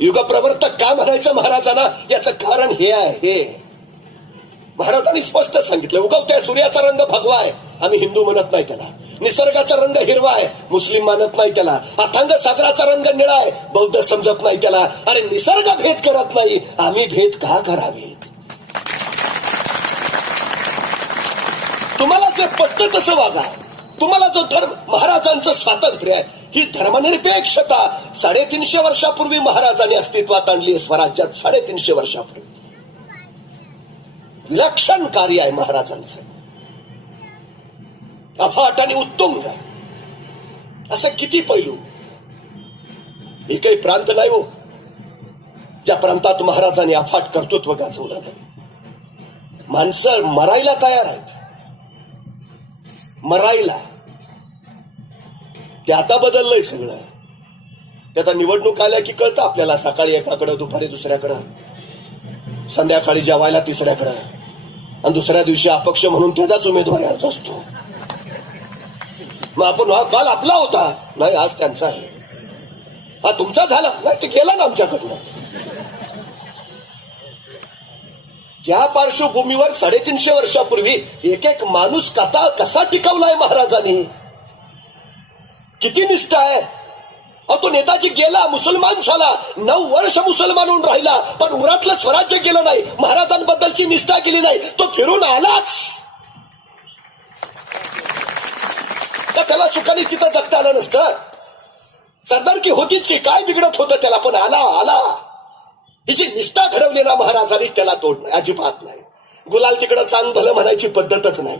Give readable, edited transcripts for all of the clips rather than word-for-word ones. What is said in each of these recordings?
युगप्रवर्तक का म्हणायचं महाराजांना, याचं कारण हे आहे. महाराजांनी स्पष्ट सांगितलं, उगवत्या सूर्याचा रंग भगवा आहे, आम्ही हिंदू म्हणत नाही त्याला. निसर्गाचा रंग हिरवा आहे, मुस्लिम मानत नाही त्याला. अथांग सागराचा रंग निळा आहे, बौद्ध समजत नाही त्याला. अरे निसर्ग भेद करत नाही, आम्ही भेद का करावेत? तुम्हाला जे पटतं तसं वागा. तुम्हाला जो धर्म, महाराजांचं स्वातंत्र्य आहे, ही धर्मनिरपेक्षता 350 वर्षापूर्वी महाराजांनी अस्तित्वात आणली आहे स्वराज्यात. 350 वर्षापूर्वी विलक्षण कार्य आहे महाराजांचं, अफाट आणि उत्तुंग. असं किती पैलू. हे काही प्रांत नाही हो ज्या प्रांतात महाराजांनी अफाट कर्तृत्व गाजवलं नाही. माणसं मरायला तयार आहेत, मरायला. ते आता बदललंय सगळं. ते आता निवडणूक आल्या की कळतं आपल्याला, सकाळी एकाकडं, दुपारी दुसऱ्याकडं, संध्याकाळी जेवायला तिसऱ्याकडं, आणि दुसऱ्या दिवशी अपक्ष म्हणून त्याचाच उमेदवारी अर्ज असतो. मग आपण हा काल आपला होता, नाही आज त्यांचा आहे, हा तुमचा झाला नाही, ते गेला ना आमच्याकडनं. त्या पार्श्वभूमीवर 350 वर्षापूर्वी एक एक माणूस कसा टिकवलाय महाराजांनी, किती निष्ठा आहे. तो नेताजी गेला, मुसलमान झाला, 9 वर्ष मुसलमान होऊन राहिला, पण उरातलं स्वराज्य गेलं नाही, महाराजांबद्दलची निष्ठा केली नाही. तो फिरून आलाच का त्याला सुखाने तिथं जगता आलं नसतं? सरदारकी होतीच की, काय बिघडत होतं त्याला, पण आला. हिची निष्ठा घडवली ना महाराजांनी, त्याला तोड नाही, अजिबात नाही. गुलाल तिकडं चांग भलं म्हणायची पद्धतच नाही.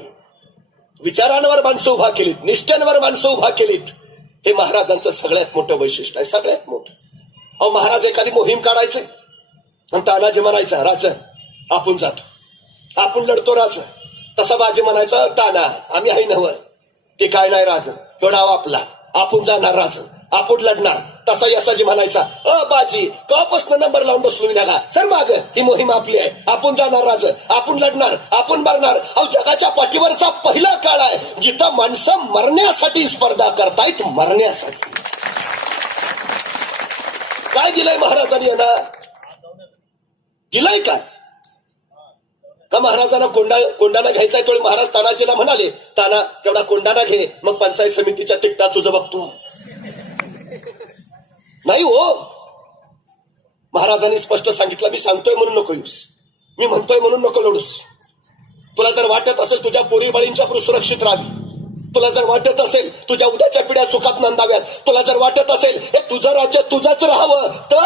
विचारांवर माणसं उभा केलीत, निष्ठेंवर माणसं उभा केलीत. हे महाराजांचं सगळ्यात मोठं वैशिष्ट्य आहे, सगळ्यात मोठं. महाराज एखादी मोहीम काढायचे आणि तानाजी म्हणायचा, राज आपण जातो, आपण लढतो राज. तसा बाजी म्हणायचा, ताना आम्ही आहे नवं, ते काय नाही राज, गडाव आपला, आपण जाणार राज, आपण लढणार. तसा यसाजी म्हणायचा, बाजी कपासून नंबर लावून बसलो लागा, सर माग, ही मोहीम आपली आहे, आपण जाणार राज, आपण लढणार, आपण मारणार. जगाच्या पाठीवरचा पहिला काळ आहे जिथं माणसं मरण्यासाठी स्पर्धा करतायत, मरण्यासाठी. काय दिलंय महाराजांनी यांना? दिलंय काय? का महाराजांना कोंडाणा घ्यायचाय, तो महाराज तानाजीला म्हणाले, ताना तेवढा कोंडाणा घे, मग पंचायत समितीच्या तिकटा तुझं बघतो. नाही हो, महाराजांनी स्पष्ट सांगितलं, मी सांगतोय म्हणून नको येऊस, मी म्हणतोय म्हणून नको लढूस. तुला जर वाटत असेल तुझ्या पोरीबाळींच्या सुरक्षित राहावी, तुला जर वाटत असेल तुझ्या उद्याच्या पिढ्या सुखात नंदाव्यात, तुला जर वाटत असेल हे तुझं राज्य तुझंच राहावं, तर